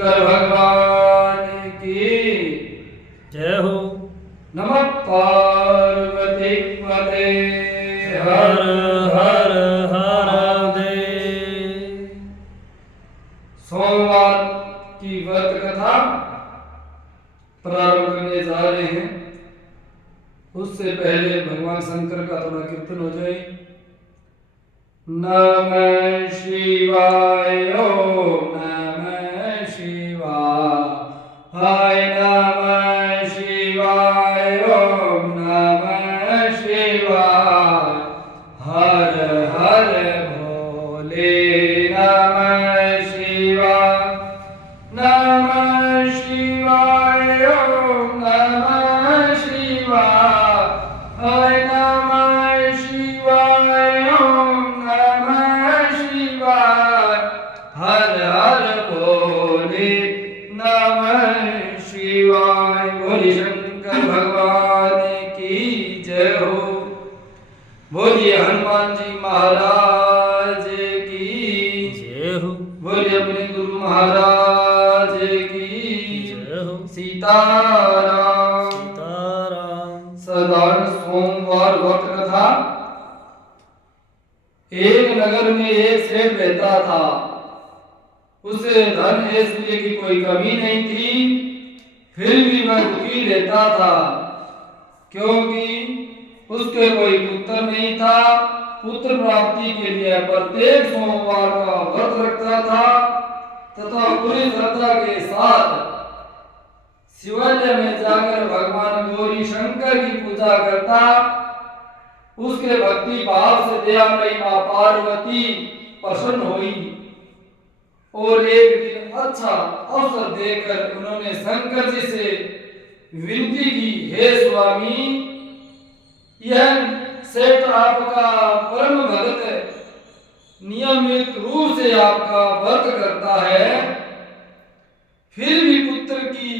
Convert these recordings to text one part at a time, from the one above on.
शंकर भगवान की जय हो। नमः पार्वती पते हर हर हर दे। सोमवार की व्रत कथा प्रारंभ करने जा रहे हैं। उससे पहले भगवान शंकर का थोड़ा कीर्तन हो जाए। नमः शिवाय ओम नमः शिवाय नमः शिवाय ओम नमः शिवाय हर हर भोले नमः शिवाय नमः शिवाय ओम नमः शिवाय नमः शिवाय ओम नमः शिवाय हर हर भोले नमः शिवाय। बोलिए शंकर भगवान की जय हो। बोलिए हनुमान जी महाराज की जय हो। बोलिए अपने गुरु महाराज की जय हो। सीताराम सीताराम। साधारण सोमवार व्रत कथा। एक नगर में एक सेठ रहता था। उसे धन ऐश्वर्य की कोई कमी नहीं थी, फिर भी वह दुखी रहता था क्योंकि उसके कोई पुत्र नहीं था। पुत्र प्राप्ति के लिए प्रत्येक सोमवार का व्रत रखता था तथा पूरी श्रद्धा के साथ शिवालय में जाकर भगवान गौरी शंकर की पूजा करता। उसके भक्ति भाव से दयामयी मां पार्वती प्रसन्न हुई और एक दिन अच्छा अवसर देकर उन्होंने शंकर जी से विनती की, हे स्वामी, यह सेठ आपका परम भक्त है, नियमित रूप से आपका व्रत करता है, फिर भी पुत्र की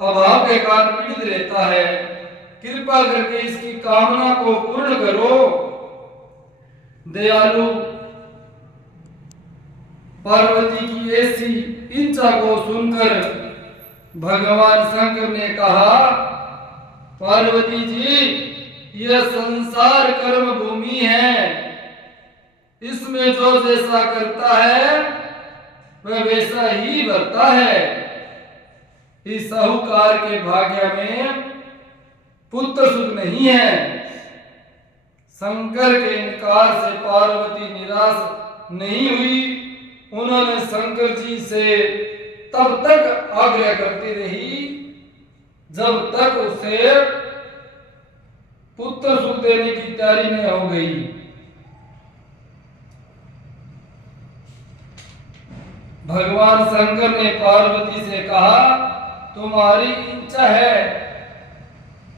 अभाव के कारण पीड़ित रहता है। कृपा करके इसकी कामना को पूर्ण करो। दयालु पार्वती की ऐसी इच्छा को सुनकर भगवान शंकर ने कहा, पार्वती जी, यह संसार कर्म भूमि है, इसमें जो जैसा करता है वह वैसा ही भरता है। इस साहूकार के भाग्य में पुत्र सुख नहीं है। शंकर के इनकार से पार्वती निराश नहीं हुई। उन्होंने शंकर जी से तब तक आग्रह करती रही जब तक उसे पुत्र सुख देने की तैयारी न हो गई। भगवान शंकर ने पार्वती से कहा, तुम्हारी इच्छा है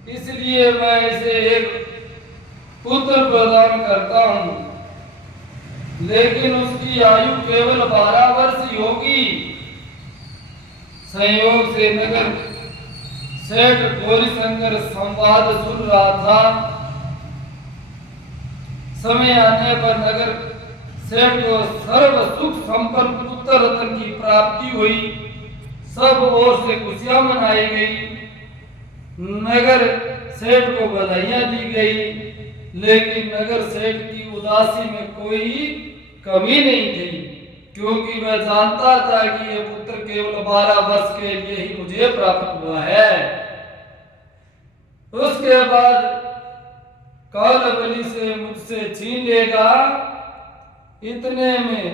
इसलिए मैं इसे एक पुत्र प्रदान करता हूं, लेकिन उसकी आयु केवल 12 वर्ष ही होगी। संयोग से नगर सेठ गौरीशंकर संवाद सुन रहा था। समय आने पर नगर सेठ को सर्व सुख संपन्न पुत्र रत्न की प्राप्ति हुई। सब ओर से खुशियां मनाई गई। नगर सेठ को बधाइयां दी गई, लेकिन नगर सेठ की उदासी में कोई कमी नहीं थी, क्योंकि वह जानता था कि यह पुत्र केवल 12 वर्ष के लिए ही मुझे प्राप्त हुआ है। उसके बाद काल बलि से मुझसे छीन लेगा। इतने में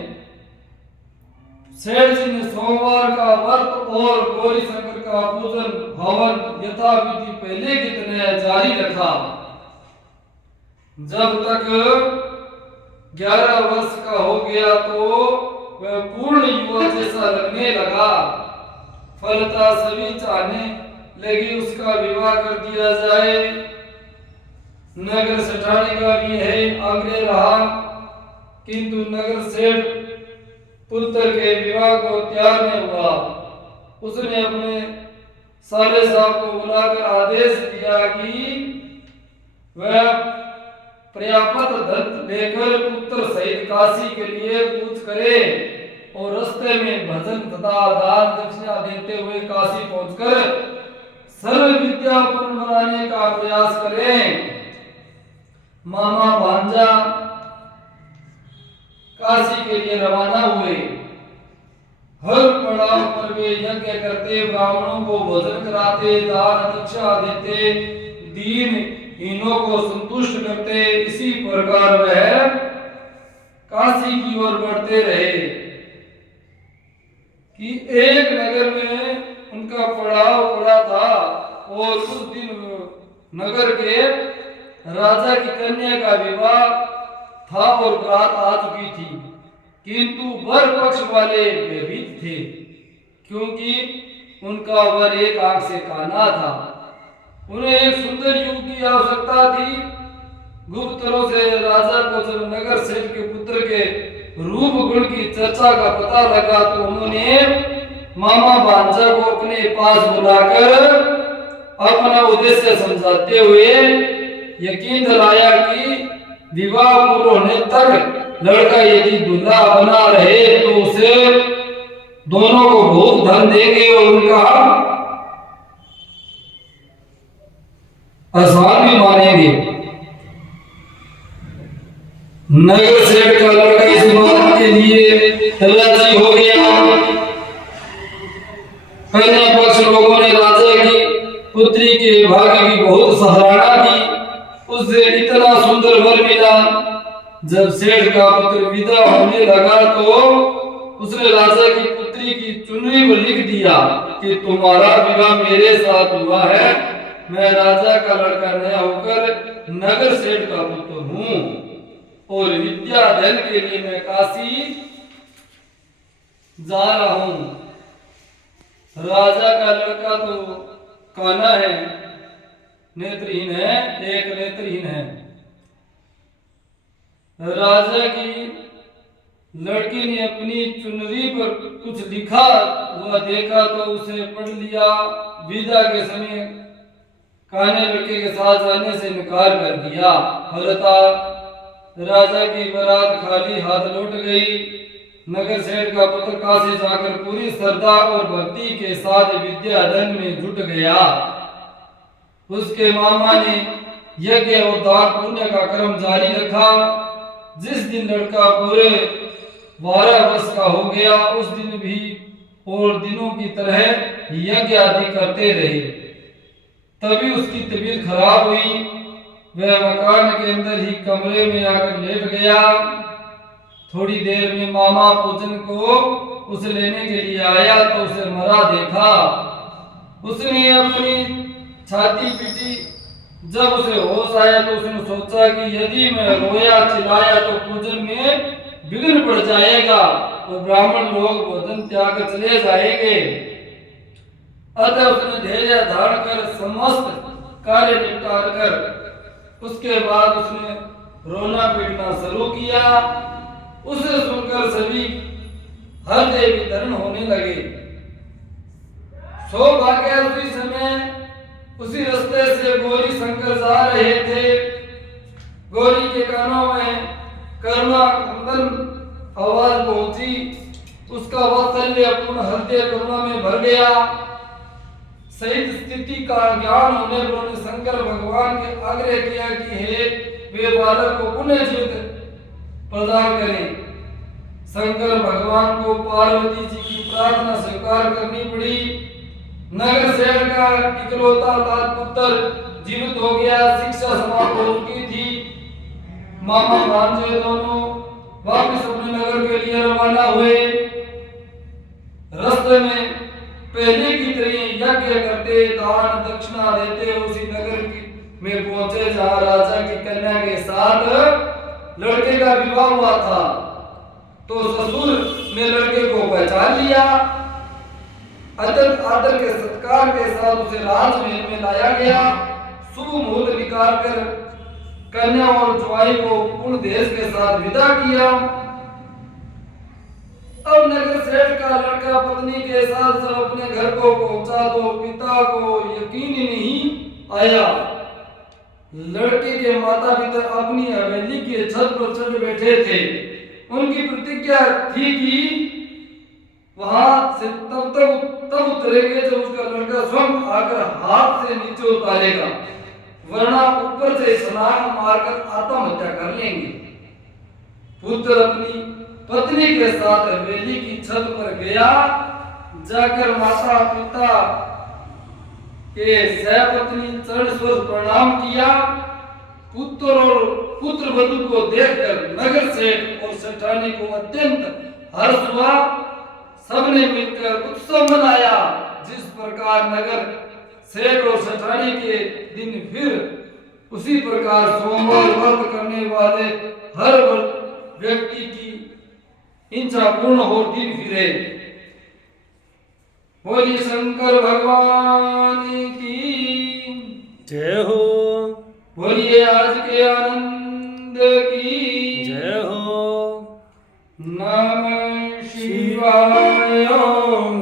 सेठ जी ने सोमवार का व्रत और गौरी शंकर का पूजन हवन यथाविधि पहले की तरह जारी रखा। जब तक 11 वर्ष का हो गया तो वह पूर्ण युवा जैसा लगने लगा। फलता सभी चाहने लगी उसका विवाह कर दिया जाए। नगर सेठानी का भी यही आग्रह रहा, किंतु नगर सेठ पुत्र के विवाह को तैयार नहीं हुआ। उसने अपने साले साहब को बुलाकर आदेश दिया कि वह पर्याप्त धन लेकर पुत्र सहित काशी के लिए कूच करे और रास्ते में भजन तथा दान दक्षिणा देते हुए काशी पहुंचकर सर्व विद्या पूर्ण बनाने का प्रयास करें। मामा भांजा काशी के लिए रवाना हुए। हर पड़ाव पर वे यज्ञ करते, ब्राह्मणों को भोजन कराते, दान दक्षिणा देते, दीनहीनों को संतुष्ट करते। इसी प्रकार वह काशी की ओर बढ़ते रहे कि एक नगर में उनका पड़ाव पड़ा था और उस दिन नगर के राजा की कन्या का विवाह था और बारात आ चुकी थी, किंतु वर पक्ष वाले भयभीत थे क्योंकि उनका वर एक आंख से काना था। उन्हें एक सुंदर युवती की आवश्यकता थी। गुप्तरों से राजा को जब नगर सेठ के पुत्र के रूप गुण की चर्चा का पता लगा तो उन्होंने मामा भांजा को अपने पास बुलाकर अपना उद्देश्य समझाते हुए यकीन दिलाया कि विवाह पूर्ण होने तक लड़का यदि दूल्हा बना रहे तो उसे दोनों को बहुत धन देंगे और उनका आसान भी मानेंगे। नगर सेठ का लड़का इस बात के लिए राजी हो गया। कन्या पक्ष लोगों ने राजा की पुत्री के भाग्य की बहुत सराहना की। उसे इतना सुंदर वर मिला। जब सेठ का पुत्र विदा होने लगा तो उसने राजा की पुत्री की चुन्नी पर लिख दिया कि तुम्हारा विवाह मेरे साथ हुआ है। मैं राजा का लड़का नया होकर नगर सेठ का पुत्र हूँ और विद्या अध्ययन के लिए मैं काशी जा रहा हूँ। राजा का लड़का तो काना है, नेत्रहीन है, एक नेत्रहीन है। राजा की लड़की ने अपनी चुनरी पर कुछ लिखा हुआ देखा तो उसे पढ़ लिया। विदा के समय काने लड़के के साथ जाने से इनकार कर दिया। फलतः राजा की बारात खाली हाथ लौट गई। नगर सेठ का पुत्र काशी जाकर पूरी श्रद्धा और भक्ति के साथ विद्या अध्ययन में जुट गया। उसके मामा ने यज्ञ और दान पुण्य का क्रम जारी रखा। जिस दिन लड़का पूरे 12 वर्ष का हो गया उस दिन भी और दिनों की तरह यज्ञ आदि करते रहे। तभी उसकी तबीयत खराब हुई। वह मकान के अंदर ही कमरे में आकर लेट गया। थोड़ी देर में मामा पूजन को उसे लेने के लिए आया तो उसे मरा देखा। उसने अपनी छाती पीटी। जब उसे होश आया तो उसने सोचा कि यदि मैं रोया चिल्लाया तो पूजन में विघ्न पड़ जाएगा और ब्राह्मण लोग भोजन त्याग चले जाएंगे। अतः उसने धैर्य धारण कर समस्त कार्य निपटा कर उसके बाद उसने रोना पीटना शुरू किया। उसे सुनकर सभी हृदय विदरण होने लगे। सौभाग्य उसी समय उसी रास्ते से गौरी शंकर जा रहे थे। गौरी के कानों में करुणा क्रंदन आवाज पहुंची। उसका वात्सल्य पूर्ण हृदय करुणा में भर गया। सहित स्थिति का ज्ञान होने पर उन्होंने शंकर भगवान के आग्रह किया कि हे वे बालक को पुनः जीवित प्रदान करें। शंकर भगवान को पार्वती जी की प्रार्थना स्वीकार करनी पड़ी। नगर सेठ का इकलौता लाल पुत्र जीवित हो गया। शिक्षा समाप्त हो चुकी थी। मामा भांजे दोनों वापस अपने नगर के लिए रवाना हुए। रास्ते में पहले की तरह यज्ञ करते, दान दक्षिणा देते उसी नगर में पहुंचे जहां राजा की कन्या के साथ लड़के का विवाह हुआ था। तो ससुर ने लड़के को पहचान लिया। आदर के सत्कार के साथ उसे राजमहल में लाया गया। शुभ मुहूर्त निकाल कर कन्या और ज्वाई को पूर्ण देश के साथ विदा किया। अब नगर सेठ का लड़का पत्नी के साथ जब अपने घर को पहुंचा तो पिता को यकीन ही नहीं आया। लड़के के माता पिता अपनी हवेली के छत पर चढ़ बैठे थे। उनकी प्रतिज्ञा थी कि वहां हाथ से तब उतरेंगे जब उसका लड़का स्वयं आकर हाथ से नीचे उतारेगा, वरना ऊपर से स्नान मारकर आत्महत्या कर लेंगे। पुत्र अपनी पत्नी के साथ हवेली की छत पर गया, जाकर माता पिता के सहपत्नी चरण स्पर्श प्रणाम किया। पुत्र वधु को देखकर नगर सेठ और सेठानी को अत्यंत हर्ष हुआ। सबने मिलकर उत्सव मनाया। जिस प्रकार नगर सेठ और सेठानी के दिन फिर उसी प्रकार सोमवार व्रत करने वाले हर व्यक्ति की इच्छा पूर्ण हो दिन फिरे। बोलिए शंकर भगवान की जय हो। बोलिए आज के आनंद की जय हो। नमः शिवाय। ओम